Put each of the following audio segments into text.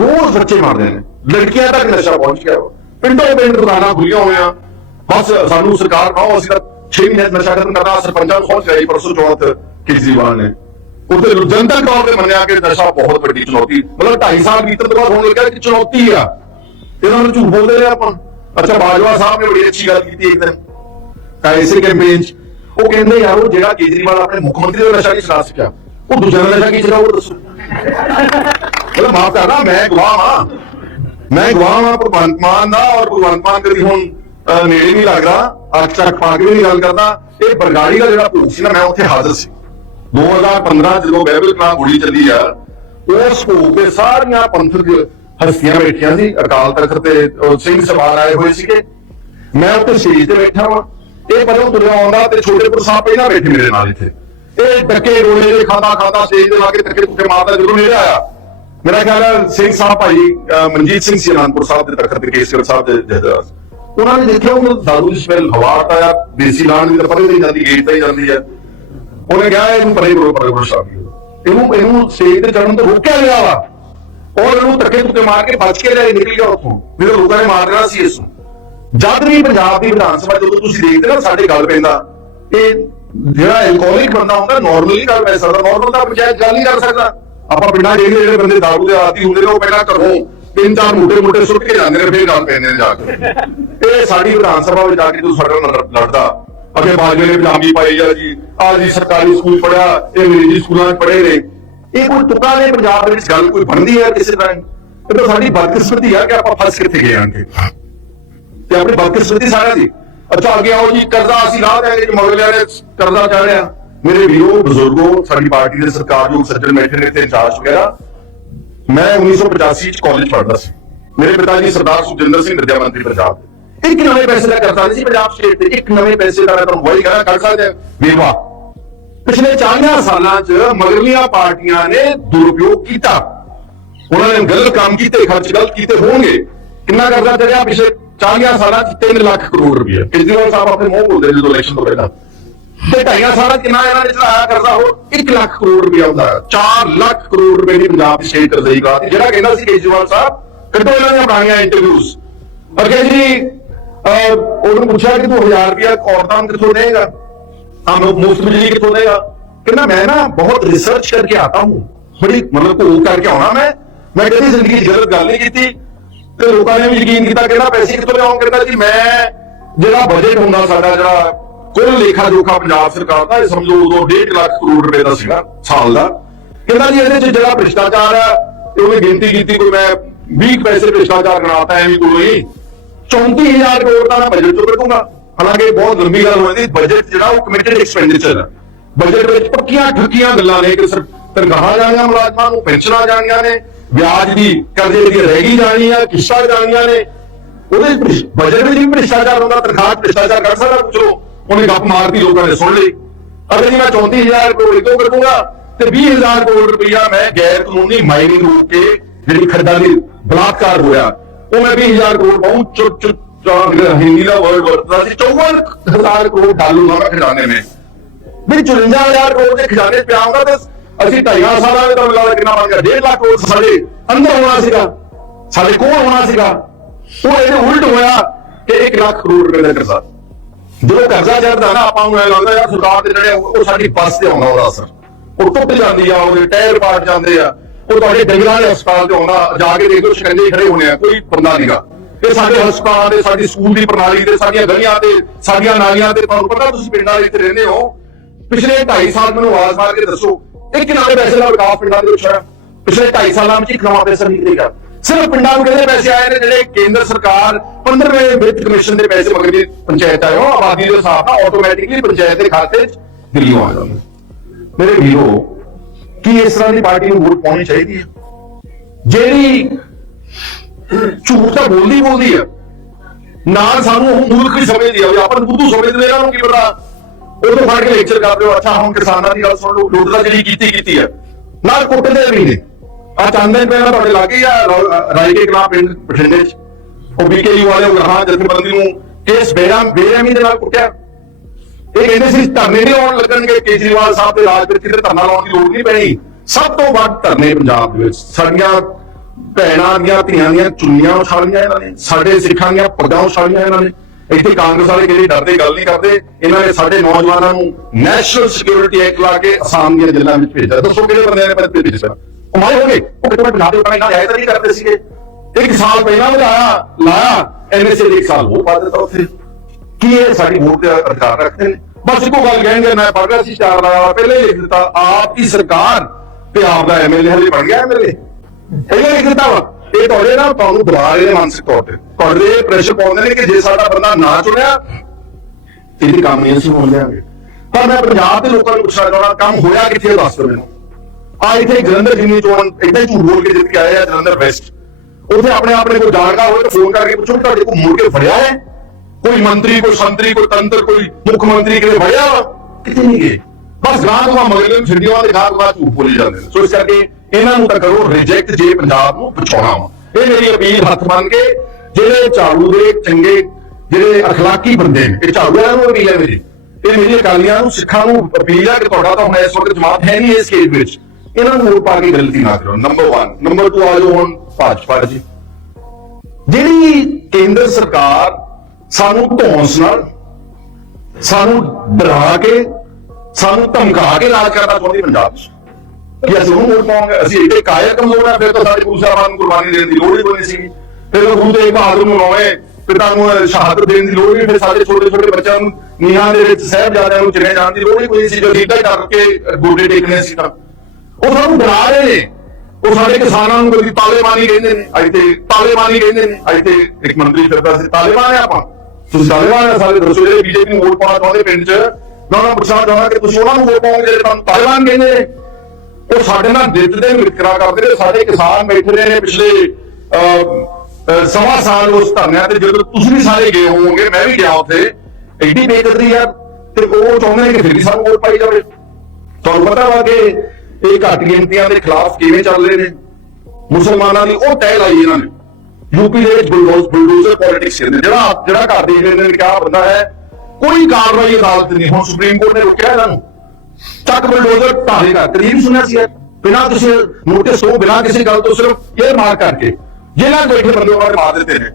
ਰੋਜ਼ ਬੱਚੇ ਮਾਰਦੇ ਨੇ। ਲੜਕੀਆਂ ਤੱਕ ਨਸ਼ਾ ਪਹੁੰਚ ਗਿਆ। ਵਾ। ਪਿੰਡੋਂ ਪਿੰਡ ਦੁਕਾਨਾਂ ਖੁੱਲੀਆਂ ਹੋਈਆਂ। ਬਸ ਸਾਨੂੰ ਸਰਕਾਰ ਕਹੋ ਅਸੀਂ ਤਾਂ 6 ਮਹੀਨੇ ਨਸ਼ਾ ਖਤਮ ਕਰਨਾ ਸਰਪੰਚਾਂ ਨੂੰ ਸੋਚ ਗਈ ਪਰਸੋਂ ਚੌਥ ਕੇਜਰੀਵਾਲ ਨੇ। ਉਹਦੇ ਜਨਤਕ ਤੌਰ ਤੇ ਮੰਨਿਆ ਕਿ ਨਸ਼ਾ ਬਹੁਤ ਵੱਡੀ ਚੁਣੌਤੀ, ਮਤਲਬ 2.5 ਸਾਲ ਬੀਤਣ ਤੋਂ ਬਾਅਦ ਹੁਣ ਲੱਗਿਆ ਕਿ ਚੁਣੌਤੀ ਆ। ਇਹਨਾਂ ਨੂੰ ਝੂਠ ਬੋਲਦੇ ਰਹੇ ਆਪਾਂ। ਅੱਛਾ, ਬਾਜਵਾ ਸਾਹਿਬ ਨੇ ਬੜੀ ਅੱਛੀ ਗੱਲ ਕੀਤੀ ਇੱਕ ਦਿਨ। ਤਾਂ ਕੈਂਪੇਨ 'ਚ ਉਹ ਕਹਿੰਦੇ, ਯਾਰ, ਉਹ ਜਿਹੜਾ ਕੇਜਰੀਵਾਲ ਆਪਣੇ ਮੁੱਖ ਮੰਤਰੀ ਦਾ ਨਸ਼ਾ ਨਹੀਂ ਚਲਾ ਸਕਿਆ, ਉਹ ਦੂਜਾ ਦਾ ਨਸ਼ਾ ਕੀ ਛਡਾਊ ਦੱਸੋ? ਮਤਲਬ ਮਾਫ ਕਰਨਾ, ਮੈਂ ਗਵਾਹ ਹਾਂ ਮੈਂ ਗਵਾਹ ਹਾਂ ਭਗਵੰਤ ਮਾਨ ਦਾ, ਔਰ ਭਗਵੰਤ ਮਾਨ ਕਦੀ ਹੁਣ ਨੇੜੇ ਨਹੀਂ ਲੱਗਦਾ ਰਿਹਾ ਅੱਖ ਚੱਕ ਪਾ ਕੇ ਵੀ ਨਹੀਂ ਗੱਲ ਕਰਦਾ। ਇਹ ਬਰਗਾੜੀ ਦਾ ਜਿਹੜਾ ਭੂਖ ਸੀ ਨਾ, ਮੈਂ ਉੱਥੇ ਹਾਜ਼ਰ ਸੀ। 2015 ਜਦੋਂ ਬਹਿਬਲ ਕਲਾਂ ਗੋਲੀ ਚੱਲੀ ਆ, ਉਸ ਭੂਖ ਤੇ ਸਾਰੀਆਂ ਪੰਥਕ ਹਸਤੀਆਂ ਬੈਠੀਆਂ ਸੀ। ਅਕਾਲ ਤਖਤ ਤੇ ਸਿੰਘ ਸਵਾਰ ਆਏ ਹੋਏ ਸੀਗੇ। ਮੈਂ ਉੱਥੇ ਸਟੇਜ ਤੇ ਬੈਠਾ ਵਾਂ। ਇਹ ਪਰੋਂ ਤੁਰਿਆ ਆਉਂਦਾ ਤੇ ਛੋਟੇਪੁਰ ਸਾਹਿਬ ਪਹਿਲਾਂ ਬੈਠੇ ਮੇਰੇ ਨਾਲ ਇੱਥੇ। ਇਹ ਡੱਕੇ ਰੋਲੇ ਦੇ ਖਾਂਦਾ ਖਾਂਦਾ ਸਟੇਜ ਤੇ ਲਾ ਕੇ ਧੱਕੇ ਧੁੱਕੇ ਮਾਰਦਾ, ਜਦੋਂ ਨੇੜੇ ਆਇਆ ਮੇਰਾ ਖਿਆਲ ਹੈ ਸਿੰਘ ਸਾਹਿਬ ਭਾਈ ਮਨਜੀਤ ਸਿੰਘ ਸੀ ਅਨੰਦਪੁਰ ਸਾਹਿਬ ਦੇ ਤਖਤ ਦੇ ਸਾਹਿਬ ਦੇ ਜਹਦਾਰ ਉਹਨਾਂ ਨੇ ਦੇਖਿਆ ਉਹ ਦਾਰੂ ਦੀ ਸਮੈਲ ਹਵਾ ਆਇਆ ਦੇਸੀ ਲਾਣ ਦੀ ਤਾਂ ਨਹੀਂ ਜਾਂਦੀ, ਗੇਟ ਤੇ ਜਾਂਦੀ ਹੈ। ਉਹਨੇ ਕਿਹਾ ਇਹਨੂੰ ਪਰੇ ਕਰੋ ਪਰੇ ਕਰੋ ਸਾਹਿਬ ਇਹਨੂੰ ਇਹਨੂੰ ਸਟੇਜ ਤੇ ਚੜਨ ਤੋਂ ਰੋਕਿਆ ਗਿਆ ਵਾ। ਔਰ ਇਹਨੂੰ ਧੱਕੇ ਧੁੱਕੇ ਮਾਰ ਕੇ ਬਚ ਕੇ ਲੈ ਨਿਕਲ ਗਿਆ ਉੱਥੋਂ। ਨਹੀਂ ਲੋਕਾਂ ਨੇ ਮਾਰ ਦੇਣਾ ਸੀ ਇਸ ਨੂੰ। ਜਦ ਵੀ ਪੰਜਾਬ ਦੀ ਵਿਧਾਨ ਸਭਾ ਜਦੋਂ ਤੁਸੀਂ ਦੇਖਦੇ ਨਾ ਸਾਡੇ ਗੱਲ ਪੈਂਦਾ, ਇਹ ਜਿਹੜਾ ਐਲਕੋਹਲਿਕ ਬੰਦਾ ਹੁੰਦਾ ਨਾਰਮਲੀ ਗੱਲ ਪੈ ਸਕਦਾ ਨਾਰਮਲ ਤਾਂ ਪੰਚਾਇਤ ਗੱਲ ਨਹੀਂ ਕਰ ਸਕਦਾ। ਆਪਾਂ ਪਿੰਡਾਂ ਦੇ ਜਿਹੜੇ ਬੰਦੇ ਦਾਰੂ ਦੇ ਆਦੀ ਹੁੰਦੇ ਨੇ ਉਹ ਪਹਿਲਾਂ ਘਰੋਂ ਤਿੰਨ ਚਾਰ ਮੋਟੇ ਮੋਟੇ ਸੁੱਟ ਕੇ ਜਾਂਦੇ ਨੇ ਫਿਰ ਗੱਲ ਪੈਂਦੇ ਨੇ ਜਾ ਕੇ। ਇਹ ਸਾਡੀ ਵਿਧਾਨ ਸਭਾ ਵਿੱਚ ਜਾ ਕੇ ਜਦੋਂ ਸਾਡੇ ਲੜ- ਲੜਦਾ ਅੱਗੇ ਬਾਜਵੇ ਨੇ ਪਜਾਮੀ ਪਾਈ ਆ ਜੀ। ਆ ਜੀ ਸਰਕਾਰੀ ਸਕੂਲ ਪੜਿਆ ਇਹ ਅੰਗਰੇਜ਼ੀ ਸਕੂਲਾਂ ਵਿੱਚ ਪੜ੍ਹੇ ਨੇ। ਇਹ ਕੋਈ ਤੁਕਾ ਨੇ ਪੰਜਾਬ ਦੇ ਵਿੱਚ ਗੱਲ ਕੋਈ ਬਣਦੀ ਹੈ ਕਿਸੇ ਤਰ੍ਹਾਂ? ਇਹ ਤਾਂ ਸਾਡੀ ਬਦਕਿਸਮਤੀ ਆ ਕਿ ਆਪਾਂ ਫਸ ਕਿੱਥੇ ਗਏ ਆਂਗੇ ਤੇ ਆਪਣੀ ਬਦਕਿਸਮਤੀ ਸਾਰਿਆਂ ਦੀ। ਅੱਛਾ ਅੱਗੇ ਆਓ ਜੀ ਕਰਜ਼ਾ ਅਸੀਂ ਲਾ ਦੇਾਂਗੇ ਜੀ ਮਗਲਿਆਂ ਨੇ ਕਰਜ਼ਾ ਚਾ ਰਿਹਾ। ਮੇਰੇ ਵੀਰੋ, ਬਜ਼ੁਰਗੋ, ਸਾਡੀ ਪਾਰਟੀ ਦੇ ਸਰਕਾਰਯੋਗ ਸੱਜਣ ਬੈਠੇ ਨੇ ਤੇ ਇੰਚਾਰਜ ਵਗੈਰਾ, ਮੈਂ 1985 ਚ ਕਾਲਜ ਪੜ੍ਹਦਾ ਸੀ। ਮੇਰੇ ਪਿਤਾ ਜੀ ਸਰਦਾਰ ਸੁਖਜਿੰਦਰ ਸਿੰਘ ਵਿਦਿਆ ਮੰਤਰੀ ਪੰਜਾਬ ਦੇ। ਇੱਕ ਨਵੇਂ ਪੈਸੇ ਦਾ ਕਰਜ਼ਾ ਸੀ ਪੰਜਾਬ ਸਟੇਟ ਤੇ, ਇੱਕ ਨਵੇਂ ਪੈਸੇ ਦਾ ਮੈਂ ਤੁਹਾਨੂੰ ਵਹੀ ਕਰਾਂ, ਕਰ ਸਕਦੇ ਵੇਵਾ ਪਿਛਲੇ 40 ਸਾਲਾਂ ਚ ਮਗਰਲੀਆਂ ਪਾਰਟੀਆਂ ਨੇ ਦੁਰਉਪਯੋਗ ਕੀਤਾ। ਉਹਨਾਂ ਨੇ ਗਲਤ ਕੰਮ ਕੀਤੇ, ਖਰਚ ਗਲਤ ਕੀਤੇ, ਹੋਣਗੇ। ਕਿੰਨਾ ਕਰਜ਼ਾ ਚੜਿਆ ਪਿਛਲੇ 40 ਸਾਲਾਂ ਚ? 3 ਲੱਖ ਕਰੋੜ ਰੁਪਏ। ਕੇਜਰੀਵਾਲ ਸਾਹਿਬ ਆਪਣੇ ਮੂੰਹ ਬੋਲਦੇ ਜਦੋਂ ਇਲੈਕਸ਼ਨ ਤੋਂ ਪਹਿਲਾਂ। ਤੇ ਢਾਈਆਂ ਸਾਲਾਂ ਕਿੰਨਾ ਇਹਨਾਂ ਨੇ ਚੜਾਇਆ ਕਰਜ਼ਾ ਹੋਰ 1 ਲੱਖ ਕਰੋੜ ਰੁਪਏ ਆਉਂਦਾ 4 ਲੱਖ ਕਰੋੜ ਰੁਪਏ ਦੀ ਪੰਜਾਬ ਦੀ ਸ਼ੇਅਰ ਕਰਜ਼ੇ ਦੀ ਗੱਲ ਜਿਹੜਾ ਕਹਿੰਦਾ ਸੀ ਕੇਜਰੀਵਾਲ ਸਾਹਿਬ, ਕੱਢੋ ਇਹਨਾਂ ਦੀਆਂ ਬਣਾਈਆਂ ਇੰਟਰਵਿਊਜ਼ ਪਰ ਕਹਿੰਦੇ ਜੀ ਉਹਨੂੰ ਪੁੱਛਿਆ ਕਿ ਤੂੰ 1000 ਰੁਪਏ ਔਰਤਾਂ ਨੂੰ ਕਿੱਥੋਂ ਦੇਗਾ ਸਾਨੂੰ ਮੁਫਤ ਬਿਜਲੀ ਕਿੱਥੋਂ ਦੇਗਾ ਕਹਿੰਦਾ, ਮੈਂ ਨਾ ਬਹੁਤ ਰਿਸਰਚ ਕਰਕੇ ਆਤਾ ਹੂੰ। ਬੜੀ ਮਤਲਬ ਕੋਲ ਕਰਕੇ ਆਉਣਾ ਮੈਂ। ਮੈਂ ਕਦੀ ਜ਼ਿੰਦਗੀ ਜਲਦ ਗੱਲ ਨਹੀਂ ਕੀਤੀ। ਤੇ ਲੋਕਾਂ ਨੇ ਵੀ ਯਕੀਨ ਕੀਤਾ, ਕਹਿੰਦਾ ਪੈਸੇ ਕਿੱਥੋਂ ਲਿਆਉਂ ਕਹਿੰਦਾ ਜੀ, ਮੈਂ ਜਿਹੜਾ ਬਜਟ ਹੁੰਦਾ ਸਾਡਾ ਜਿਹੜਾ ਕੁੱਲ ਲੇਖਾ ਜੋਖਾ ਪੰਜਾਬ ਸਰਕਾਰ ਦਾ, ਇਹ ਸਮਝੋ ਉਦੋਂ 1.5 ਲੱਖ ਕਰੋੜ ਰੁਪਏ ਦਾ ਸੀਗਾ ਸਾਲ ਦਾ। ਕਹਿੰਦਾ ਜੀ ਇਹਦੇ ਚ ਜਿਹੜਾ ਭ੍ਰਿਸ਼ਟਾਚਾਰ ਹੈ, ਤੇ ਉਹਨੇ ਗਿਣਤੀ ਕੀਤੀ, ਕੋਈ ਮੈਂ 20 ਪੈਸੇ ਭ੍ਰਿਸ਼ਟਾਚਾਰ ਗਣਾਤਾ ਐਵੇਂ ਕੋਈ 34000 ਕਰੋੜ ਦਾ ਮੈਂ ਬਜਟ ਚੋਂ ਕੱਢੂੰਗਾ। ਹਾਲਾਂਕਿ ਬਹੁਤ ਲੰਬੀ ਗੱਲ ਹੋਈ ਬਜਟ ਜਿਹੜਾ ਉਹ ਕਮਿਟਡ ਐਕਸਪੈਂਡੀਚਰ ਹੈ। ਬਜਟ ਵਿੱਚ ਪੱਕੀਆਂ ਠੱਕੀਆਂ ਗੱਲਾਂ ਨੇ ਕਿ ਸਿਰਫ ਤਨਖਾਹਾਂ ਜਾਣੀਆਂ ਮੁਲਾਜ਼ਮਾਂ ਨੂੰ, ਪੈਨਸ਼ਨਾਂ ਜਾਣੀਆਂ ਨੇ, ਵਿਆਜ ਦੀ ਕਰਜ਼ੇ ਦੀ ਰਹਿ ਗਈ ਜਾਣੀ ਆ ਕਿਸ਼ਤਾਂ ਜਾਣੀਆਂ ਨੇ। ਉਹਦੇ ਬਜਟ ਵਿੱਚ ਵੀ ਭ੍ਰਿਸ਼ਟਾਚਾਰ ਹੁੰਦਾ, ਤਨਖਾਹ 'ਚ ਭ੍ਰਿਸ਼ਟਾਚਾਰ ਕਰ ਸਕਦਾ, ਪੁੱਛੋ ਉਹਨੇ ਗੱਪ ਮਾਰਤੀ ਲੋਕਾਂ ਨੇ ਸੁਣ ਲਈ। ਅਗਰ ਜੀ ਮੈਂ 34000 ਕਰੋੜ ਇਤੋਂ ਕਰੂੰਗਾ ਤੇ 20000 ਕਰੋੜ ਰੁਪਇਆ ਮੈਂ ਗੈਰ ਕਾਨੂੰਨੀ ਮਾਈਨਿੰਗ ਰੋਕ ਕੇ ਜਿਹੜੀ ਖੱਡਾਂ ਦੀ ਬਲਾਤਕਾਰ ਹੋਇਆ, ਉਹ ਮੈਂ 20000 ਕਰੋੜ ਬਹੁਤ ਚੁੱਟ ਚੁੱਟ ਹਿੰਦੀ ਦਾ ਵਰਡ ਵਰਤਦਾ ਸੀ 54000 ਕਰੋੜ ਡਾਲੂਗਾ ਮੈਂ ਖਜ਼ਾਨੇ ਨੇ। ਵੀ 54000 ਕਰੋੜ ਦੇ ਖਜ਼ਾਨੇ ਪਿਆ ਹੁੰਦਾ ਤੇ ਅਸੀਂ ਢਾਈਆਂ ਸਾਲਾਂ ਦੇ ਤਾਂ ਮਿਲਾ ਕਿੰਨਾ ਬਣ ਗਿਆ। 1.5 ਲੱਖ ਕਰੋੜ ਸਾਡੇ ਅੰਦਰ ਹੋਣਾ ਸੀਗਾ। ਸਾਡੇ ਕੋਲ ਹੋਣਾ ਸੀਗਾ। ਉਹ ਇਹਦੇ ਉਲਟ ਹੋਇਆ ਕਿ 1 ਲੱਖ ਕਰੋੜ ਰੁਪਏ ਦਾ ਕਰਜ਼ਾ ਜਦੋਂ ਕਰਜ਼ਾ ਚੜਦਾ ਨਾ ਆਪਾਂ ਨੂੰ ਐ ਲੱਗਦਾ ਯਾਰ ਸਰਕਾਰ ਦੇ ਜਿਹੜੇ ਉਹ ਸਾਡੀ ਬੱਸ ਤੇ ਆਉਂਦਾ ਉਹਦਾ ਅਸਰ। ਉਹ ਟੁੱਟ ਜਾਂਦੀ ਆ, ਉਹਦੇ ਟਾਇਰ ਪਾਟ ਜਾਂਦੇ ਆ। ਉਹ ਤੁਹਾਡੇ ਡੰਗਰਾਂ ਦੇ ਹਸਪਤਾਲ ਤੇ ਆਉਂਦਾ, ਜਾ ਕੇ ਦੇਖੋ ਸ਼ਿਕੰਜੇ ਖੜੇ ਹੋਣੇ ਆ, ਕੋਈ ਬੰਦਾ ਨਹੀਂਗਾ ਇਹ ਸਾਡੇ ਹਸਪਤਾਲ ਦੇ, ਸਾਡੀ ਸਕੂਲ ਦੀ ਪ੍ਰਣਾਲੀ ਦੇ, ਸਾਡੀਆਂ ਗਲੀਆਂ ਤੇ, ਸਾਡੀਆਂ ਨਾਲੀਆਂ ਤੇ, ਤੁਹਾਨੂੰ ਪਤਾ ਤੁਸੀਂ ਪਿੰਡਾਂ ਦੇ ਵਿੱਚ ਰਹਿੰਦੇ ਹੋ। ਪਿਛਲੇ 2.5 ਸਾਲ ਮੈਨੂੰ ਆਵਾਜ਼ ਮਾਰ ਕੇ ਦੱਸੋ ਇਹ ਨਵੇਂ ਪੈਸੇ ਦਾ ਵਿਕਾਸ ਪਿੰਡਾਂ ਦੇ ਵਿੱਚ ਹੋਇਆ ਪਿਛਲੇ 2.5 ਸਾਲਾਂ ਵਿੱਚ ਇੱਕ ਨਵਾਂ ਪੈਸਾ ਨਿਕਲੇਗਾ ਸਿਰਫ ਪਿੰਡਾਂ ਨੂੰ ਕਿਹੜੇ ਪੈਸੇ ਆਏ ਨੇ, ਜਿਹੜੇ ਕੇਂਦਰ ਸਰਕਾਰ 15ਵੇਂ ਵਿੱਤ ਕਮਿਸ਼ਨ ਦੇ ਪੈਸੇ ਮਗਰ ਪੰਚਾਇਤ ਆਇਓ ਆਬਾਦੀ ਦੇ ਹਿਸਾਬ ਨਾਲ ਆਟੋਮੈਟਿਕਲੀ ਪੰਚਾਇਤ ਦੇ ਖਾਤੇ 'ਚ ਦਿੱਲੀੋਂ ਆ ਜਾਂਦੇ। ਮੇਰੇ ਵੀਰੋ, ਕੀ ਇਸ ਤਰ੍ਹਾਂ ਦੀ ਪਾਰਟੀ ਨੂੰ ਵੋਟ ਪਾਉਣੀ ਚਾਹੀਦੀ ਹੈ? ਜਿਹੜੀ ਝੂਠ ਤਾਂ ਬੋਲਦੀ ਬੋਲਦੀ ਹੈ। ਨਾਲ ਸਾਨੂੰ ਉਹ ਮੂਰਖ ਹੀ ਸਮਝਦੀ ਆ ਵੀ ਆਪਾਂ ਨੂੰ ਬੁੱਧੂ ਸਮਝਦੇ ਇਹਨਾਂ ਨੂੰ ਕੀ ਪਤਾ? ਉਹ ਤੋਂ ਫੜ ਕੇ ਲੈਕਚਰ ਕਰਦੇ ਹੋ, ਅੱਛਾ, ਹੁਣ ਕਿਸਾਨਾਂ ਦੀ ਗੱਲ ਸੁਣ ਲਓ, ਲੁੱਟ ਜਿਹੜੀ ਕੀਤੀ ਕੀਤੀ ਹੈ। ਨਾਲ ਕੁੱਟਦੇ ਵੀ ਨੇ। ਆ ਚਾਂਦੇ ਪਹਿਲਾਂ ਤੁਹਾਡੇ ਲਾਗੇ ਆ ਰਾਈਕੇ ਕਲਾ ਪਿੰਡ ਬਠਿੰਡੇ ਚ। ਉਹ ਬੀਕੇਯੂ ਵਾਲੇ ਗ੍ਰਾਹਾਂ ਜਥੇਬੰਦੀ ਨੂੰ ਕੇਸ ਬੇਰਾਮ ਬੇਰਹਿਮੀ ਦੇ ਨਾਲ ਕੁੱਟਿਆ। ਇਹ ਕਹਿੰਦੇ ਸੀ ਧਰਨੇ ਨਹੀਂ ਆਉਣ ਲੱਗਣਗੇ, ਕੇਜਰੀਵਾਲ ਸਾਹਿਬ ਦੇ ਰਾਜ ਵਿੱਚ ਕਿਤੇ ਧਰਨਾ ਲਾਉਣ ਦੀ ਲੋੜ ਨਹੀਂ ਪੈਣੀ। ਸਭ ਤੋਂ ਵੱਧ ਧਰਨੇ ਪੰਜਾਬ ਦੇ ਵਿੱਚ। ਸਾਡੀਆਂ ਭੈਣਾਂ ਦੀਆਂ, ਧੀਆਂ ਦੀਆਂ ਚੁੰਨੀਆਂ ਉਛਾਲੀਆਂ ਇਹਨਾਂ ਨੇ। ਸਾਡੇ ਸਿੱਖਾਂ ਦੀਆਂ ਪੱਗਾਂ ਉਛਾਲੀਆਂ ਇਹਨਾਂ ਨੇ। ਇੱਥੇ ਕਾਂਗਰਸ ਵਾਲੇ ਕਿਹੜੀ ਡਰਦੇ ਗੱਲ ਨਹੀਂ ਕਰਦੇ। ਇਹਨਾਂ ਨੇ ਸਾਡੇ ਨੌਜਵਾਨਾਂ ਨੂੰ ਨੈਸ਼ਨਲ ਸਿਕਿਉਰਿਟੀ ਐਕਟ ਲਾ ਕੇ ਅਸਾਮ ਦੀਆਂ ਜੇਲ੍ਹਾਂ ਵਿੱਚ ਭੇਜਿਆ। ਦੱਸੋ ਕਿਹੜੇ ਬੰਦੇ ਨੇ ਭੇਜਿਆ? ਭੇਜੇ ਹੋ ਗਏ ਉਹ ਕਿਤੇ ਪੰਜਾਬ ਦੇ ਨਾਲ ਇਹਨਾਂ ਜਾਇਜ਼ ਨਹੀਂ ਕਰਦੇ ਸੀਗੇ। ਇੱਕ ਸਾਲ ਪਹਿਲਾਂ ਵਧਾਇਆ ਲਾਇਆ ਐਨਐਸਏ ਦੇ ਇੱਕ ਸਾਲ ਉਹ ਪਾ ਦਿੱਤਾ ਉੱਥੇ। ਕੀ ਇਹ ਸਾਡੀ ਵੋਟ ਦੇ ਅਧਿਕਾਰ ਰੱਖਦੇ ਨੇ? ਬਸ ਇੱਕੋ ਗੱਲ ਕਹਿਣਗੇ, ਮੈਂ ਪੜ੍ਹ ਰਿਹਾ ਸੀ ਸਟਾਰ ਦਾ ਪਹਿਲੇ ਲਿਖ ਦਿੱਤਾ, ਆਪ ਦੀ ਸਰਕਾਰ ਤੇ ਆਪ ਦਾ ਐਮਐਲਏ ਹਲੇ ਬਣ ਗਿਆ ਐਮਐਲਏ ਪਹਿਲੇ ਲਿਖ ਦਿੱਤਾ ਵਾ। ਇਹ ਤੁਹਾਡੇ ਨਾਲ ਤੁਹਾਨੂੰ ਦਬਾ ਰਹੇ ਨੇ ਮਾਨਸਿਕ ਤੌਰ ਤੇ। ਤੁਹਾਡੇ ਪ੍ਰੈਸ਼ਰ ਪਾਉਂਦੇ ਨੇ ਕਿ ਜੇ ਸਾਡਾ ਬੰਦਾ ਨਾ ਚੁਣਿਆ ਇਹਦੀ ਕੰਮ ਨਹੀਂ ਅਸੀਂ ਹੋਣ ਦਿਆਂਗੇ। ਪਰ ਮੈਂ ਪੰਜਾਬ ਦੇ ਲੋਕਾਂ ਨੂੰ ਪੁੱਛਣਾ ਚਾਹੁੰਦਾ, ਕੰਮ ਹੋਇਆ ਕਿੱਥੇ ਉਹ ਦੱਸ ਦਿਓ ਮੈਨੂੰ। ਆ ਇੱਥੇ ਜਲੰਧਰ ਜਿੰਨੀ ਚੋਣ ਏਦਾਂ ਹੀ ਝੂਠ ਬੋਲ ਕੇ ਜਿੱਤ ਕੇ ਆਏ ਆ ਜਲੰਧਰ ਵੈਸਟ। ਉੱਥੇ ਆਪਣੇ ਆਪਣੇ ਕੋਈ ਜਾਣਕਾਰ ਹੋਵੇ ਤਾਂ ਫੋਨ ਕਰਕੇ ਪੁੱਛੋ ਤੁਹਾਡੇ ਕੋਲ ਮੁੜ ਕੇ ਫੜਿਆ ਹੈ? ਕੋਈ ਮੰਤਰੀ, ਕੋਈ ਸੰਤਰੀ, ਕੋਈ ਤੰਤਰ, ਕੋਈ ਮੁੱਖ ਮੰਤਰੀ ਕਿਤੇ ਫੜਿਆ ਵਾ? ਕਿਤੇ ਨਹੀਂ ਗਏ। ਬਸ ਗਾਂ ਤੋਂ ਮਗਰਲੇ ਨੂੰ ਛੱਡੀਆਂ ਦੇ ਗਾਂ ਤੋਂ ਝੂਠ ਬੋਲੀ ਜਾਂਦੇ ਨੇ। ਸੋ ਇਸ ਕਰਕੇ ਇਹਨਾਂ ਨੂੰ ਤਾਂ ਕਰੋ ਰਿਜੈਕਟ ਜੇ ਪੰਜਾਬ ਨੂੰ ਬਚਾਉਣਾ ਵਾ। ਇਹ ਮੇਰੀ ਅਪੀਲ ਹੱਥ ਬੰਨ ਕੇ, ਜਿਹੜੇ ਝਾੜੂ ਦੇ ਚੰਗੇ, ਜਿਹੜੇ ਅਖਲਾਕੀ ਬੰਦੇ ਨੇ, ਇਹ ਝਾੜੂ ਵਾਲਿਆਂ ਨੂੰ ਅਪੀਲ ਹੈ ਮੇਰੀ। ਇਹ ਮੇਰੀ ਅਕਾਲੀਆਂ ਨੂੰ, ਸਿੱਖਾਂ ਨੂੰ ਅਪੀਲ ਹੈ ਕਿ ਤੁਹਾਡਾ ਤਾਂ ਹੁਣ ਇਸ ਵਕਤ ਜਮਾਤ ਹੈ ਨਹੀਂ ਇਸ ਕੇਸ ਵਿੱਚ। ਇਹਨਾਂ ਨੂੰ ਵੋਟ ਪਾ ਕੇ ਗਲਤੀ ਨਾ ਕਰੋ ਨੰਬਰ 1 ਨੰਬਰ 2 ਆ ਜਾਓ ਹੁਣ ਭਾਜਪਾ ਜੀ। ਜਿਹੜੀ ਕੇਂਦਰ ਸਰਕਾਰ ਸਾਨੂੰ ਧੌਂਸ ਨਾਲ, ਸਾਨੂੰ ਡਰਾ ਕੇ, ਸਾਨੂੰ ਧਮਕਾ ਕੇ ਰਾਜ ਕਰਨਾ ਚਾਹੁੰਦੀ ਪੰਜਾਬ 'ਚ, ਕਿ ਅਸੀਂ ਉਹਨੂੰ ਵੋਟ ਪਾਵਾਂਗੇ। ਅਸੀਂ ਇਹਦੇ ਕਾਇਆ ਕਮਜ਼ੋਰ ਆ, ਫਿਰ ਤਾਂ ਸਾਡੇ ਗੁਰੂ ਸਾਹਿਬਾਨ ਨੂੰ ਕੁਰਬਾਨੀ ਦੇਣ ਦੀ ਲੋੜ ਹੀ ਕੋਈ ਨਹੀਂ ਸੀ ਫਿਰ ਉਹ ਗੁਰੂ ਤੇਗ ਬਹਾਦਰ ਨੂੰ ਨੌਵੇਂ ਪਿਤਾ ਨੂੰ ਸ਼ਹਾਦਤ ਦੇਣ ਦੀ ਲੋੜ ਹੀ ਨਹੀਂ। ਫਿਰ ਸਾਡੇ ਛੋਟੇ ਛੋਟੇ ਬੱਚਿਆਂ ਨੂੰ ਨੀਹਾਂ ਦੇ ਵਿੱਚ ਸਾਹਿਬਜ਼ਾਦਿਆਂ ਨੂੰ ਚਿਰੇ ਜਾਣ ਦੀ ਲੋੜ ਹੀ ਕੋਈ ਨਹੀਂ ਸੀ। ਜੋ ਸਿੱਧਾ ਹੀ ਡਰ ਕੇ ਗੋਡੇ ਟੇਕਣੇ ਸੀ ਤਾਂ ਉਹ ਸਾਨੂੰ ਡਰਾ ਰਹੇ ਨੇ। ਉਹ ਸਾਡੇ ਕਿਸਾਨਾਂ ਨੂੰ ਕਦੀ ਤਾਲੇਬਾਨੀ ਕਹਿੰਦੇ ਨੇ। ਅੱਜ ਤੇ ਤਾਲੇਬਾਨੀ ਕਹਿੰਦੇ ਨੇ। ਅੱਜ ਤੇ ਇੱਕ ਮੰਤਰੀ ਫਿਰਦਾ ਸੀ ਤਾਲੇਬਾਨ ਹੈ ਆਪਾਂ। ਤੁਸੀਂ ਤਾਲੇਬਾਨ ਹੈ ਸਾਰੇ ਦੱਸੋ ਜਿਹੜੇ ਬੀਜੇਪੀ ਨੂੰ ਵੋਟ ਪਾਉਣਾ ਚਾਹੁੰਦੇ ਪਿੰਡ 'ਚ ਮੈਂ ਉਹਨਾਂ ਪੁੱਛਣਾ ਚਾਹੁੰਦਾ ਕਿ ਤੁਸੀਂ ਉਹਨਾਂ ਨੂੰ ਵੋਟ ਪਾਓਗੇ ਜਿਹੜੇ ਤੁਹਾਨੂੰ ਤਾਲੇਬਾਨ ਕਹਿੰਦੇ ਨੇ? ਉਹ ਸਾਡੇ ਨਾਲ ਦਿੱਤ ਦੇ ਵਿਤਕਰਾ ਕਰਦੇ ਨੇ। ਸਾਡੇ ਕਿਸਾਨ ਬੈਠੇ ਰਹੇ ਨੇ ਪਿਛਲੇ ਅਹ, ਸਵਾ ਸਾਲ ਉਸ ਧਰਨਿਆਂ ਤੇ। ਜਦੋਂ ਤੁਸੀਂ ਵੀ ਸਾਰੇ ਗਏ ਹੋਵੋਗੇ ਮੈਂ ਵੀ ਗਿਆ ਉੱਥੇ। ਐਡੀ ਬੇਕਦਰੀ ਆ। ਤੇ ਉਹ ਚਾਹੁੰਦੇ ਨੇ ਕਿ ਫਿਰ ਵੀ ਸਾਨੂੰ ਵੋਟ ਪਾਈ ਜਾਵੇ। ਤੁਹਾਨੂੰ ਪਤਾ ਵਾ ਕਿ ਇਹ ਘੱਟ ਗਿਣਤੀਆਂ ਦੇ ਖਿਲਾਫ ਕਿਵੇਂ ਚੱਲ ਰਹੇ ਨੇ? ਮੁਸਲਮਾਨਾਂ ਦੀ ਉਹ ਤਹਿ ਲਾਈ ਇਹਨਾਂ ਨੇ। ਯੂਪੀ ਦੇ ਵਿੱਚ ਬੁਲਡੋਜ਼ ਬੁਲਡੋਜ਼ਰ ਪੋਲਿਟਿਕਸ ਕਹਿੰਦੇ ਜਿਹੜਾ ਜਿਹੜਾ ਘਰ ਦੇਖ ਲੈਂਦੇ ਨੇ ਕਿਹਾ ਬੰਦਾ ਹੈ ਕੋਈ ਕਾਰਵਾਈ ਅਦਾਲਤ ਨਹੀਂ। ਹੁਣ ਸੁਪਰੀਮ ਕੋਰਟ ਨੇ ਰੁਕਿਆ ਇਹਨਾਂ ਨੂੰ। ਚੱਕ ਬੁਲਡੋਜ਼ਰ ਢਾਲੇ ਕਰ ਕਰੀਬ ਸੁਣਿਆ ਸੀ ਬਿਨਾਂ ਕਿਸੇ ਨੋਟਿਸ ਤੋਂ ਬਿਨਾਂ ਕਿਸੇ ਗੱਲ ਤੋਂ ਸਿਰਫ ਇਹ ਮਾਰ ਕਰਕੇ ਜੇਲ੍ਹਾਂ 'ਚ ਬੈਠੇ ਬੰਦੇ ਉਹਨਾਂ ਨੇ ਮਾਰ ਦਿੱਤੇ ਨੇ।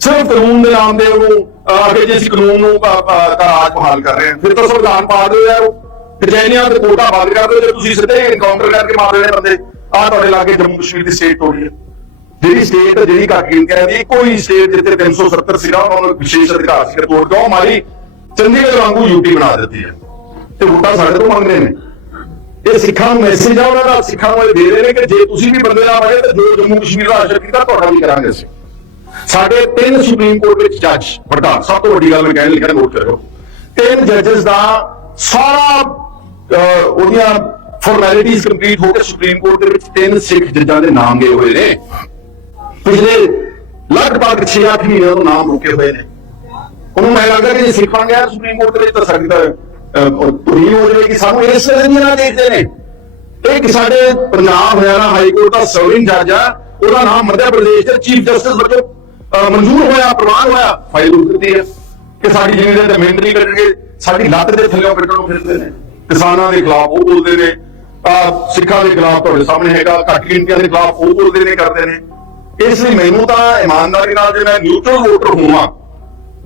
ਸਿਰਫ ਕਾਨੂੰਨ ਦੇ ਨਾਮ ਦੇ ਉਹਨੂੰ ਅਹ, ਜੇ ਅਸੀਂ ਕਾਨੂੰਨ ਨੂੰ ਦਾ ਰਾਜ ਬਹਾਲ ਕਰ ਰਹੇ ਹਾਂ ਫਿਰ ਤਾਂ ਸੰਵਿਧਾਨ ਪਾ ਦਿਓ ਯਾਰ ਕਚਹਿਰੀਆਂ ਤੇ ਕੋਟਾ ਬੰਦ ਕਰ ਦਿਓ ਜੇ ਤੁਸੀਂ ਸਿੱਧੇ ਐਨਕਾਊਂਟਰ ਕਰਕੇ ਮਾਰ ਰਹੇ ਬੰਦੇ, ਆਹ ਤੁਹਾਡੇ ਲਾਗੇ ਜੰਮੂ ਕਸ਼ਮੀਰ ਦੀ ਸਟੇਟ ਤੋੜੀ ਹੈ। ਜਿਹੜੀ ਸਟੇਟ ਜਿਹੜੀ ਘੱਟ ਗਿਣਤੀਆਂ ਦੀ ਇੱਕੋ ਸਟੇਟ ਜਿੱਥੇ 370 ਸੀਗਾ, ਉਹਨਾਂ ਨੂੰ ਵਿਸ਼ੇਸ਼ ਅਧਿਕਾਰ ਸੀ ਤੋੜ ਕੇ ਉਹ ਮਾਰੀ ਚੰਡੀਗੜ੍ਹ ਵਾਂਗੂ ਯੂਪੀ ਬਣਾ ਦਿੱਤੀ ਹੈ। ਤੇ ਵੋਟਾਂ ਸਾਡੇ ਤੋਂ ਮੰਗਦੇ ਨੇ। ਇਹ ਸਿੱਖਾਂ ਨੂੰ ਮੈਸੇਜ ਆ, ਉਹਨਾਂ ਦਾ ਸਿੱਖਾਂ ਨੂੰ ਦੇ ਰਹੇ ਨੇ ਕਿ ਜੇ ਤੁਸੀਂ ਵੀ ਬੰਦੇ ਨਾਲ ਬਣੇ, ਤਾਂ ਜੋ ਜੰਮੂ ਕਸ਼ਮੀਰ ਦਾ ਆਸ਼ਰ ਕੀਤਾ, ਤੁਹਾਡਾ ਵੀ ਕਰਾਂਗੇ ਅਸੀਂ। ਸਾਡੇ ਤਿੰਨ ਸੁਪਰੀਮ ਕੋਰਟ ਵਿੱਚ ਜੱਜ ਵੱਡਾ ਸਭ ਤੋਂ ਵੱਡੀ ਗੱਲ ਮੈਂ ਕਹਿਣ ਲਿਖਿਆ, ਨੋਟ ਕਰੋ ਤਿੰਨ ਜੱਜਸ ਦਾ ਸਾਰਾ ਉਹਦੀਆਂ ਫਾਰਮੈਲਿਟੀਆਂ ਕੰਪਲੀਟ ਹੋ ਕੇ ਸੁਪਰੀਮ ਕੋਰਟ ਦੇ ਵਿੱਚ ਤਿੰਨ ਸਿੱਖ ਜੱਜਾਂ ਦੇ ਨਾਮ ਗਏ ਹੋਏ ਨੇ। ਪਿਛਲੇ ਲਗਭਗ 6-8 ਮਹੀਨਿਆਂ ਤੋਂ ਨਾਮ ਰੁਕੇ ਹੋਏ ਨੇ। ਉਹਨੂੰ ਮੈਂ ਲੱਗਦਾ ਕਿ ਜੇ ਸਿੱਖਾਂ ਗਿਆ ਸੁਪਰੀਮ ਕੋਰਟ ਦੇ ਵਿੱਚ ਤਾਂ ਸਾਡੀ ਤਾਂ ਤੁਰੀ ਹੋ ਜਾਵੇਗੀ। ਸਾਨੂੰ ਇਸ ਨਹੀਂ ਨਾ ਦੇਖਦੇ ਨੇ। ਇੱਕ ਸਾਡੇ ਪੰਜਾਬ ਹਰਿਆਣਾ ਹਾਈ ਕੋਰਟ ਦਾ ਸਰਵਿੰਗ ਜੱਜ ਆ। ਉਹਦਾ ਨਾਮ ਮੱਧ ਪ੍ਰਦੇਸ਼ ਦੇ ਚੀਫ ਜਸਟਿਸ ਵਜੋਂ ਮਨਜ਼ੂਰ ਹੋਇਆ, ਪ੍ਰਵਾਨ ਹੋਇਆ ਫਾਈਲ ਰੁਕ ਦਿੱਤੀ ਹੈ। ਕਿ ਸਾਡੀ ਜਿਵੇਂ ਦੇ ਮਿਹਨਤ ਨਹੀਂ ਕਰਨਗੇ, ਸਾਡੀ ਲੱਤ ਦੇ ਥੱਲੇ ਕੱਢਣ ਨੂੰ ਫਿਰਦੇ ਨੇ। ਕਿਸਾਨਾਂ ਦੇ ਖਿਲਾਫ ਉਹ ਬੋਲਦੇ ਨੇ। ਅਹ, ਸਿੱਖਾਂ ਦੇ ਖਿਲਾਫ ਤੁਹਾਡੇ ਸਾਹਮਣੇ ਹੈਗਾ ਘੱਟ ਗਿਣਤੀਆਂ ਦੇ ਖਿਲਾਫ ਉਹ ਬੋਲਦੇ ਨੇ ਕਰਦੇ ਨੇ। ਇਸ ਲਈ ਮੈਨੂੰ ਤਾਂ ਇਮਾਨਦਾਰੀ ਨਾਲ ਜੇ ਮੈਂ ਨਿਊਟਰਲ ਵੋਟਰ ਹੋਵਾਂ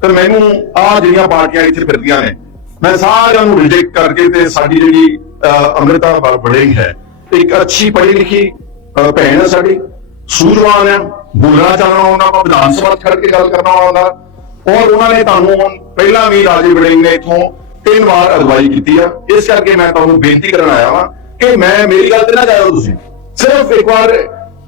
ਤੇ ਮੈਨੂੰ ਆ ਜਿਹੜੀਆਂ ਪਾਰਟੀਆਂ ਇੱਥੇ ਫਿਰਦੀਆਂ ਨੇ ਮੈਂ ਸਾਰਿਆਂ ਨੂੰ ਰਿਜੈਕਟ ਕਰਕੇ ਤੇ ਸਾਡੀ ਜਿਹੜੀ ਅਹ, ਅੰਮ੍ਰਿਤਾ ਬੜਿੰਗ ਹੈ। ਇੱਕ ਅੱਛੀ ਪੜ੍ਹੀ ਲਿਖੀ ਭੈਣ ਹੈ ਸਾਡੀ ਸੂਝਵਾਨ ਹੈ ਬੋਲਣਾ ਚਾਹਣਾ ਉਹਨਾਂ ਨੂੰ ਵਿਧਾਨ ਸਭਾ 'ਚ ਖੜ ਕੇ ਗੱਲ ਕਰਨਾ ਆਉਂਦਾ ਔਰ ਉਹਨਾਂ ਨੇ ਤੁਹਾਨੂੰ ਪਹਿਲਾਂ ਵੀ ਰਾਜੀ ਬੜਿੰਗ ਨੇ ਇਥੋਂ ਤਿੰਨ ਵਾਰ ਅਗਵਾਈ ਕੀਤੀ ਆ। ਇਸ ਕਰਕੇ ਮੈਂ ਤੁਹਾਨੂੰ ਬੇਨਤੀ ਕਰਨ ਆਇਆ ਵਾਂ ਕਿ ਮੈਂ, ਮੇਰੀ ਗੱਲ ਤੇ ਨਾ ਜਾਇਓ ਤੁਸੀਂ। ਸਿਰਫ ਇੱਕ ਵਾਰ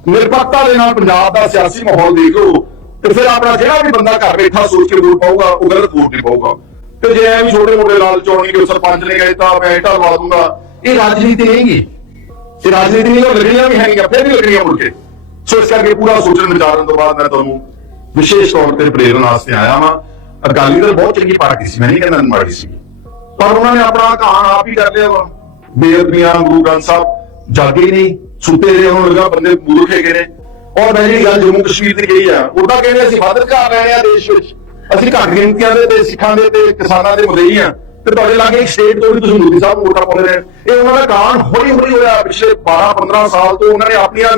ਨਿਰਪੱਖਤਾ ਦੇ ਨਾਲ ਪੰਜਾਬ ਦਾ ਸਿਆਸੀ ਮਾਹੌਲ ਦੇਖ ਲਓ ਤੇ ਫਿਰ ਆਪਣਾ ਜਿਹੜਾ ਵੀ ਬੰਦਾ ਘਰ ਬੈਠਾ ਸੋਚ ਕੇ ਵੋਟ ਪਾਊਗਾ, ਉਹ ਗਲਤ ਵੋਟ ਨਹੀਂ ਪਾਊਗਾ। ਤੇ ਜੇ ਐਵੇਂ ਛੋਟੇ ਮੋਟੇ ਲਾਲ ਚੌਣੀ ਕਿ ਸਰਪੰਚ ਨੇ ਕਹਿਤਾ ਮੈਂ ਢਾਲ ਲਵਾ ਦੂੰਗਾ। ਇਹ ਰਾਜਨੀਤੀ ਨਹੀਂਗੀ ਇਹ ਰਾਜਨੀਤੀ ਨਹੀਂ, ਉਹ ਲੱਗਣੀਆਂ ਵੀ ਹੈਗੀਆਂ, ਫਿਰ ਵੀ ਲੱਗਣੀਆਂ ਮੁੜ ਕੇ। ਸੋ ਇਸ ਕਰਕੇ ਪੂਰਾ ਸੋਚਣ ਵਿਚਾਰਨ ਤੋਂ ਬਾਅਦ ਮੈਂ ਤੁਹਾਨੂੰ ਵਿਸ਼ੇਸ਼ ਤੌਰ ਤੇ ਪ੍ਰੇਰਣਾ ਵਾਸਤੇ ਆਇਆ ਵਾਂ। ਅਕਾਲੀ ਦਲ ਬਹੁਤ ਚੰਗੀ ਪਾਰਟੀ ਸੀ, ਮੈਂ ਨਹੀਂ ਕਹਿੰਦਾ ਮਾੜੀ ਸੀ ਪਰ ਉਹਨਾਂ ਨੇ ਆਪਣਾ ਕਹਾਣ ਆਪ ਹੀ ਕਰ ਲਿਆ ਵਾ। ਬੇਅਦਬੀਆਂ ਗੁਰੂ ਗ੍ਰੰਥ ਸਾਹਿਬ ਜਾਗੇ ਹੀ ਨਹੀਂ, ਸੁੱਤੇ ਰਹੇ, ਹੁਣ ਲਗਾ ਬੰਦੇ ਮੂਰਖ ਹੈਗੇ ਨੇ। ਔਰ ਮੈਂ ਜਿਹੜੀ ਗੱਲ ਜੰਮੂ ਕਸ਼ਮੀਰ ਦੀ ਕਹੀ ਆ। ਉਹਦਾ ਕਹਿੰਦੇ ਅਸੀਂ ਵੱਧ ਘਰ ਰਹੇ ਆ ਦੇਸ਼ ਵਿੱਚ। ਅਸੀਂ ਘੱਟ ਗਿਣਤੀਆਂ ਦੇ ਤੇ, ਸਿੱਖਾਂ ਦੇ ਤੇ, ਕਿਸਾਨਾਂ ਦੇ ਮੁਦਈ ਆ। ਤੇ ਤੁਹਾਡੇ ਲਾਗੇ ਇੱਕ ਸਟੇਟ ਤੋਂ ਵੀ ਤੁਸੀਂ ਮੋਦੀ ਸਾਹਿਬ ਵੋਟਾਂ ਪਾਉਂਦੇ ਰਹੇ ਇਹ ਉਹਨਾਂ ਦਾ ਕਾਰਨ ਹੌਲੀ ਹੌਲੀ ਹੋਇਆ ਪਿਛਲੇ 12 15 ਸਾਲ ਤੋਂ। ਉਹਨਾਂ ਨੇ ਆਪਣੀਆਂ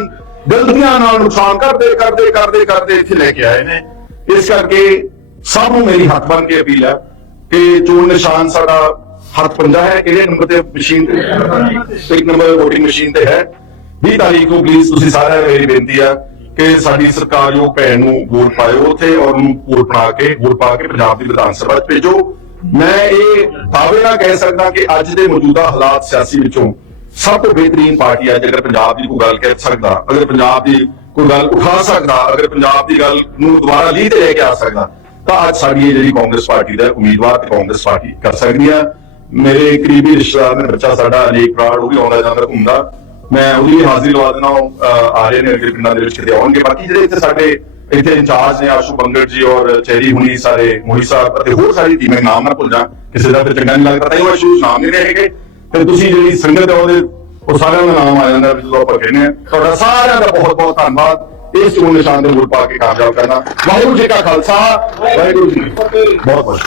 ਗਲਤੀਆਂ ਨਾਲ ਨੁਕਸਾਨ ਕਰਦੇ ਕਰਦੇ ਕਰਦੇ ਕਰਦੇ ਇੱਥੇ ਲੈ ਕੇ ਆਏ ਨੇ। ਇਸ ਕਰਕੇ ਸਭ ਨੂੰ ਮੇਰੀ ਹੱਥ ਬਣ ਕੇ ਅਪੀਲ ਹੈ ਕਿ ਚੋਣ ਨਿਸ਼ਾਨ ਸਾਡਾ ਹੱਥ ਪੰਜਾ ਹੈ ਕਿਹੜੇ ਨੰਬਰ ਤੇ ਮਸ਼ੀਨ ਤੇ ਇੱਕ ਨੰਬਰ VOTING ਮਸ਼ੀਨ ਤੇ ਹੈ। 20 ਤਾਰੀਖ ਨੂੰ ਪਲੀਜ਼ ਤੁਸੀਂ ਸਾਰਿਆਂ ਨੂੰ ਮੇਰੀ ਬੇਨਤੀ ਆ ਕਿ ਸਾਡੀ ਸਰਕਾਰ ਸਰਕਾਰਯੋਗ ਭੈਣ ਨੂੰ ਵੋਟ ਪਾਇਓ ਉੱਥੇ ਔਰ ਉਹਨੂੰ ਵੋਟ ਬਣਾ ਕੇ, ਵੋਟ ਪਾ ਕੇ ਪੰਜਾਬ ਦੀ ਵਿਧਾਨ ਸਭਾ 'ਚ ਭੇਜੋ। ਮੈਂ ਇਹ ਦਾਅਵੇ ਨਾਲ ਕਹਿ ਸਕਦਾ ਕਿ ਅੱਜ ਦੇ ਮੌਜੂਦਾ ਹਾਲਾਤ ਸਿਆਸੀ ਵਿੱਚੋਂ ਸਭ ਤੋਂ ਬਿਹਤਰੀਨ ਪਾਰਟੀ ਹੈ ਜੇਕਰ ਪੰਜਾਬ ਦੀ ਕੋਈ ਗੱਲ ਕਹਿ ਸਕਦਾ, ਅਗਰ ਪੰਜਾਬ ਦੀ ਕੋਈ ਗੱਲ ਉਠਾ ਸਕਦਾ, ਅਗਰ ਪੰਜਾਬ ਦੀ ਗੱਲ ਨੂੰ ਦੁਬਾਰਾ ਲੀਹ ਤੇ ਲੈ ਕੇ ਆ ਸਕਦਾ ਤਾਂ ਅੱਜ ਸਾਡੀ ਇਹ ਜਿਹੜੀ ਕਾਂਗਰਸ ਪਾਰਟੀ ਦਾ ਉਮੀਦਵਾਰ ਤੇ ਕਾਂਗਰਸ ਪਾਰਟੀ ਕਰ ਸਕਦੀ ਆ। ਮੇਰੇ ਕਰੀਬੀ ਰਿਸ਼ਤੇਦਾਰ ਨੇ ਬੱਚਾ ਸਾਡਾ ਅਨੇਕ ਪ੍ਰਾੜ ਉਹ ਵੀ ਆਉਂਦਾ ਜਾਂਦਾ ਘੁੰਮਦਾ। ਮੈਂ ਉਹਦੀ ਵੀ ਹਾਜ਼ਰੀ ਲਵਾ ਦੇਣਾ ਆ ਰਹੇ ਨੇ ਅਗਲੇ ਪਿੰਡਾਂ ਦੇ ਵਿੱਚ ਕਿਤੇ ਆਉਣਗੇ। ਬਾਕੀ ਜਿਹੜੇ ਇੱਥੇ ਸਾਡੇ ਇੱਥੇ ਇੰਚਾਰਜ ਨੇ ਆਸ਼ੂ ਬੰਗੜ ਜੀ ਔਰ ਚੈਰੀ ਹੁਣੀ, ਸਾਰੇ ਮੋਹੀ ਸਾਹਿਬ ਅਤੇ ਹੋਰ ਸਾਰੀ ਟੀਮ ਨਾਮ ਨਾ ਭੁੱਲ ਜਾ ਕਿਸੇ ਦਾ ਫਿਰ ਚੰਗਾ ਨਹੀਂ ਲੱਗਦਾ। ਤਾਂ ਇਹ ਆਸ਼ੂ ਨਾਮ ਨਹੀਂ ਰਹੇਗੇ ਤੇ ਤੁਸੀਂ ਜਿਹੜੀ ਸੰਗਤ ਹੈ ਉਹਦੇ, ਉਹ ਸਾਰਿਆਂ ਦਾ ਨਾਮ ਆ ਜਾਂਦਾ, ਵੀ ਜਦੋਂ ਆਪਾਂ ਕਹਿੰਦੇ ਆ ਤੁਹਾਡਾ ਸਾਰਿਆਂ ਦਾ ਬਹੁਤ ਬਹੁਤ ਧੰਨਵਾਦ। ਇਸ ਚੋਣ ਨਿਸ਼ਾਨ ਦੇ ਵੋਟ ਪਾ ਕੇ ਕਾਮਯਾਬ ਕਰਨਾ। ਵਾਹਿਗੁਰੂ ਜੀ ਕਾ ਖਾਲਸਾ ਵਾਹਿਗੁਰੂ ਜੀ ਬਹੁਤ ਬਹੁਤ